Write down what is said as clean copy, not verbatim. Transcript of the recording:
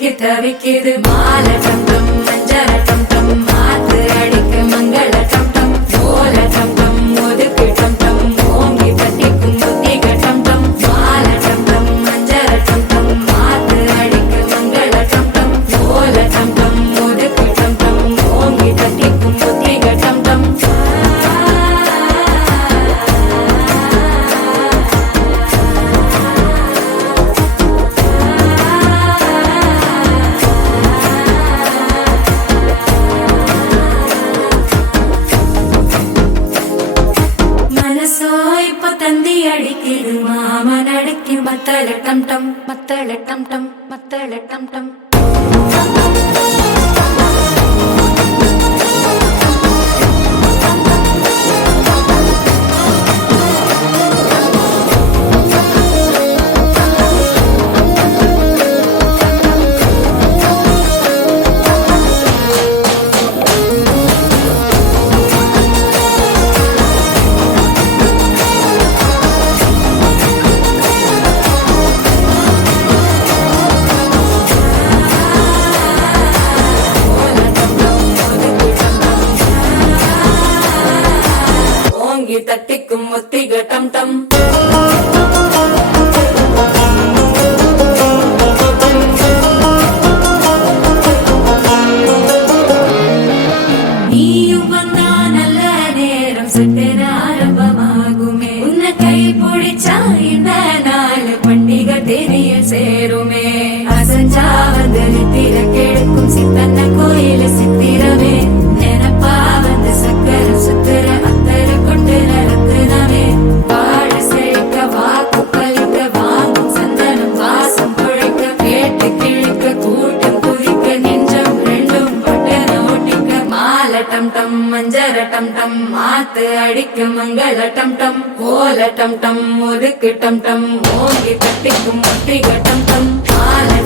சிக்கி தவிக்குது மாலை டம் டம் மஞ்சள டம் டம் மாத்து அடிக்க மங்கள டம் டம் ஓல டம் டம் ஒதுக்கு டம் டம் ஓங்கி தட்டிக்கும் புத்திக டம் டம் மாலை டம் டம் மஞ்சள டம் டம் மாத்து அடிக்க மங்கள டம் டம் ஓல டம் டம் ஒதுக்கு டம் டம் ஓங்கி தட்டிக்கும் புத்திக டம் டம் தந்தி அடிக்குது மாமன் அடிக்கு மத்தள டம் டம் மத்தள டம் டம் மத்தள டம் டம் தட்டிக்கும் முத்திக டம் டம் நீயும் வந்தா நல்ல நேரம் சட்டென ஆரம்பமாகுமே உன்னை கை பிடிச்சா இந்த நாள் பண்டிகை தெரிய சேருமே அசஞ்சா வந்து நித்திர கெடுக்கும் சித்தன்ன கோயில சித்திரமே நினப்பா வந்து சக்கர சுத்திர அத்தர கொண்டு நடத்துனவே வாழ செழிக்க வாக்கு பலிக்க வாங்கும் சந்தனம் வாசம் குழைக்க கேட்டு கிழிக்க கூட்டம் குதிக்க நெஞ்சம் ரெண்டும் பட்டன ஓட்டிக்க மாலை டம் டம் மஞ்சர டம் டம் மாத்து அடிக்க மங்கள டம் டம் ஓல டம் டம் ஒதுக்கு டம் டம் ஓங்கி தட்டிக்கும் முத்திக டம் டம் மாலை